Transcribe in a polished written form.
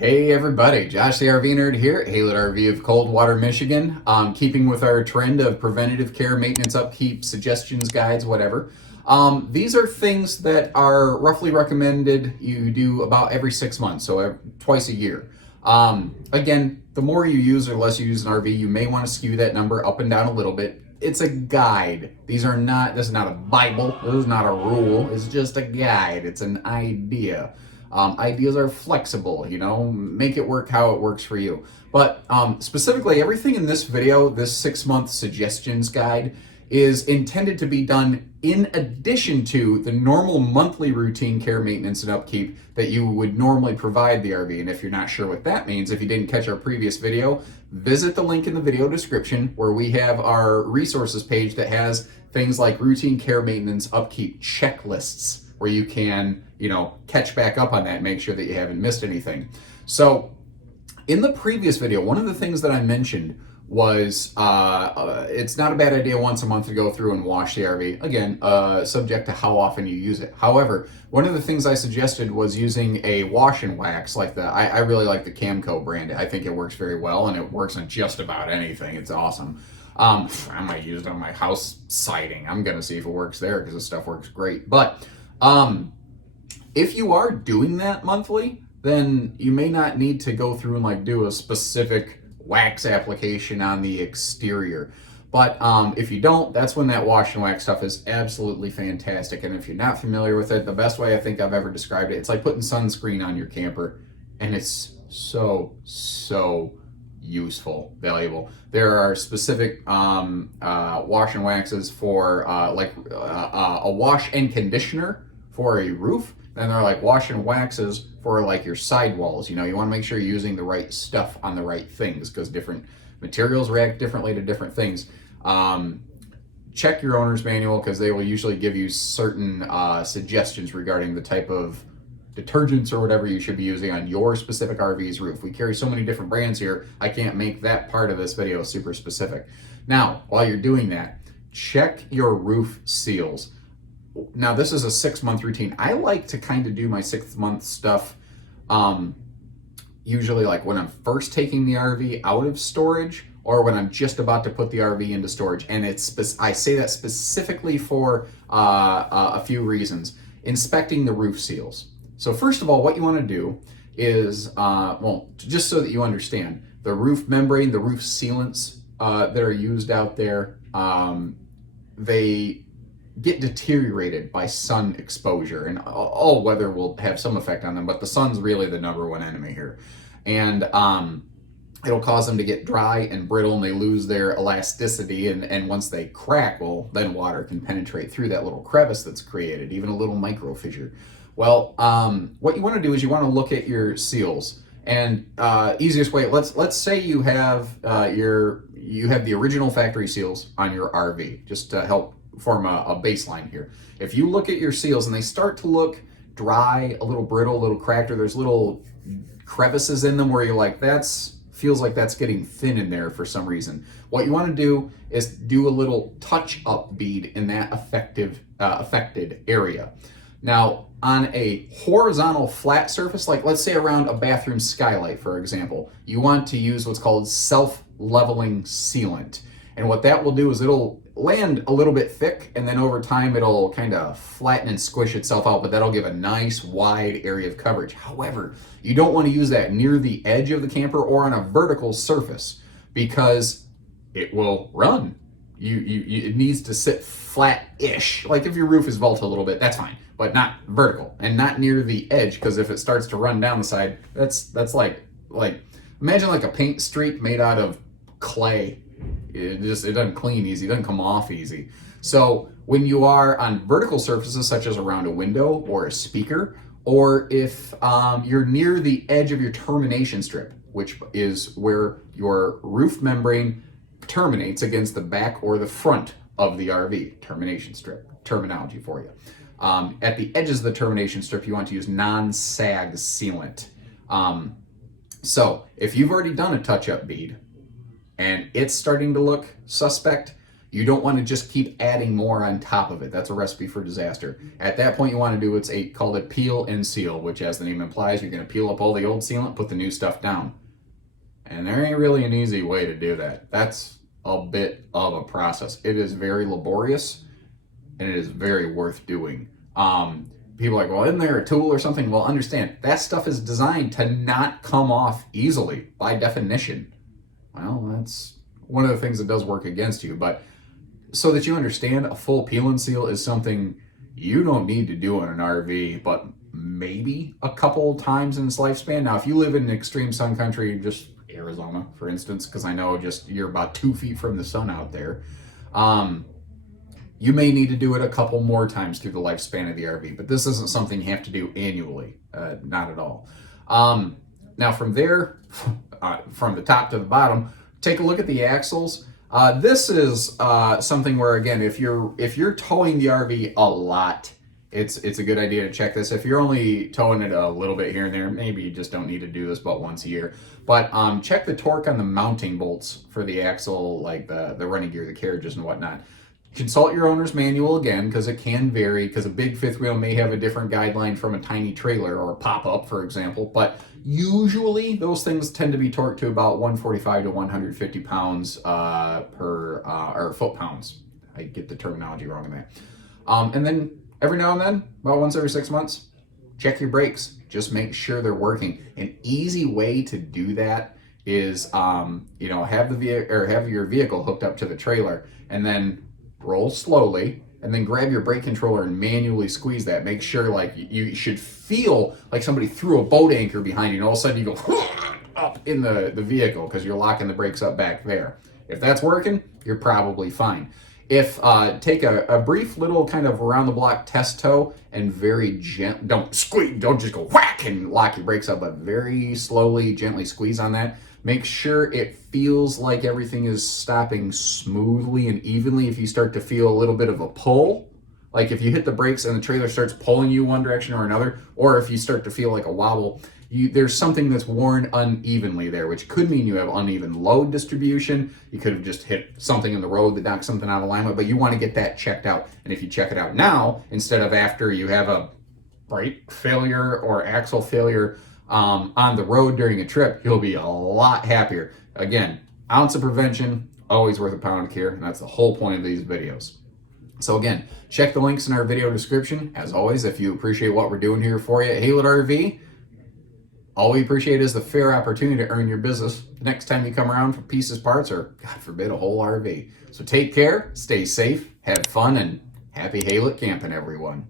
Hey everybody, Josh the RV Nerd here at Haylett RV of Coldwater, Michigan. Keeping with our trend of preventative care, maintenance, upkeep, suggestions, guides, whatever. These are things that are roughly recommended you do about every 6 months, so twice a year. Again, the more you use or less you use an RV, you may want to skew that number up and down a little bit. It's a guide. This is not a Bible, this is not a rule, it's just a guide, it's an idea. Ideas are flexible, make it work how it works for you. But specifically, everything in this video, this 6-month suggestions guide, is intended to be done in addition to the normal monthly routine care, maintenance, and upkeep that you would normally provide the RV. And if you're not sure what that means, if you didn't catch our previous video, visit the link in the video description where we have our resources page that has things like routine care, maintenance, upkeep checklists where you can, catch back up on that and make sure that you haven't missed anything. So in the previous video, one of the things that I mentioned was it's not a bad idea once a month to go through and wash the RV. Again, subject to how often you use it. However, one of the things I suggested was using a wash and wax like I really like the Camco brand. I think it works very well and it works on just about anything. It's awesome. I might use it on my house siding. I'm gonna see if it works there because this stuff works great. But if you are doing that monthly, then you may not need to go through and do a specific wax application on the exterior. But if you don't, that's when that wash and wax stuff is absolutely fantastic. And if you're not familiar with it, the best way I think I've ever described it, it's like putting sunscreen on your camper, and it's so useful, valuable. There are specific wash and waxes for a wash and conditioner for a roof. Then there are wash and waxes for your sidewalls. You want to make sure you're using the right stuff on the right things because different materials react differently to different things. Check your owner's manual because they will usually give you certain suggestions regarding the type of detergents or whatever you should be using on your specific RV's roof. We carry so many different brands here, I can't make that part of this video super specific. Now, while you're doing that, check your roof seals. Now, this is a 6-month routine. I like to kind of do my 6th-month stuff usually when I'm first taking the RV out of storage or when I'm just about to put the RV into storage. And I say that specifically for a few reasons. Inspecting the roof seals. So first of all, what you want to do is, just so that you understand, the roof membrane, the roof sealants that are used out there, they get deteriorated by sun exposure, and all weather will have some effect on them, but the sun's really the number one enemy here. And it'll cause them to get dry and brittle, and they lose their elasticity, and once they crack, then water can penetrate through that little crevice that's created, even a little micro fissure. Well, what you want to do is you want to look at your seals, and easiest way, let's say you have the original factory seals on your RV, just to help form a baseline here. If you look at your seals and they start to look dry, a little brittle, a little cracked, or there's little crevices in them where you're feels like that's getting thin in there for some reason, what you want to do is do a little touch-up bead in that affected area. Now, on a horizontal flat surface, let's say around a bathroom skylight, for example, you want to use what's called self-leveling sealant. And what that will do is it'll land a little bit thick, and then over time it'll kind of flatten and squish itself out, but that'll give a nice wide area of coverage. However, you don't want to use that near the edge of the camper or on a vertical surface because it will run. It needs to sit flat-ish. If your roof is vaulted a little bit, that's fine, but not vertical and not near the edge, because if it starts to run down the side, that's imagine a paint streak made out of clay. It doesn't clean easy, it doesn't come off easy. So when you are on vertical surfaces such as around a window or a speaker, or if you're near the edge of your termination strip, which is where your roof membrane terminates against the back or the front of the RV, termination strip, terminology for you. At the edges of the termination strip, you want to use non-sag sealant. So if you've already done a touch-up bead and it's starting to look suspect, You don't want to just keep adding more on top of it. That's a recipe for disaster. At that point, you want to do what's called a peel and seal, which, as the name implies, you're going to peel up all the old sealant, put the new stuff down. And there ain't really an easy way to do that. That's a bit of a process. It is very laborious, and it is very worth doing. People are like, well, isn't there a tool or something? Well, understand, that stuff is designed to not come off easily by definition. Well, that's one of the things that does work against you. But so that you understand, a full peel and seal is something you don't need to do in an RV, but maybe a couple times in its lifespan. Now, if you live in an extreme sun country, just Arizona, for instance, because I know just you're about 2 feet from the sun out there, you may need to do it a couple more times through the lifespan of the RV, but this isn't something you have to do annually, not at all. Now from there, from the top to the bottom, take a look at the axles. This is something where, again, if you're towing the RV a lot, it's a good idea to check this. If you're only towing it a little bit here and there, maybe you just don't need to do this but once a year. But check the torque on the mounting bolts for the axle, like the running gear, the carriages and whatnot. Consult your owner's manual again, because it can vary, because a big fifth wheel may have a different guideline from a tiny trailer or a pop-up, for example. But usually those things tend to be torqued to about 145 to 150 pounds or foot-pounds. I get the terminology wrong in that. And then every now and then, about once every 6 months, check your brakes. Just make sure they're working. An easy way to do that is, have your vehicle hooked up to the trailer, and then roll slowly, and then grab your brake controller and manually squeeze that. Make sure, like, you should feel like somebody threw a boat anchor behind you, and all of a sudden you go up in the vehicle because you're locking the brakes up back there. If that's working, you're probably fine. If take a brief little kind of around the block test tow and very gently, don't squeeze, don't just go whack and lock your brakes up, but very slowly, gently squeeze on that. Make sure it feels like everything is stopping smoothly and evenly. If you start to feel a little bit of a pull, like if you hit the brakes and the trailer starts pulling you one direction or another, or if you start to feel like a wobble, there's something that's worn unevenly there, which could mean you have uneven load distribution. You could have just hit something in the road that knocked something out of alignment, but you want to get that checked out. And if you check it out now, instead of after you have a brake failure or axle failure on the road during a trip, you'll be a lot happier. Again, ounce of prevention, always worth a pound of care, and that's the whole point of these videos. So again, check the links in our video description. As always, if you appreciate what we're doing here for you at Haylett RV, all we appreciate is the fair opportunity to earn your business the next time you come around for pieces, parts, or God forbid, a whole RV. So take care, stay safe, have fun, and happy Haylett camping, everyone.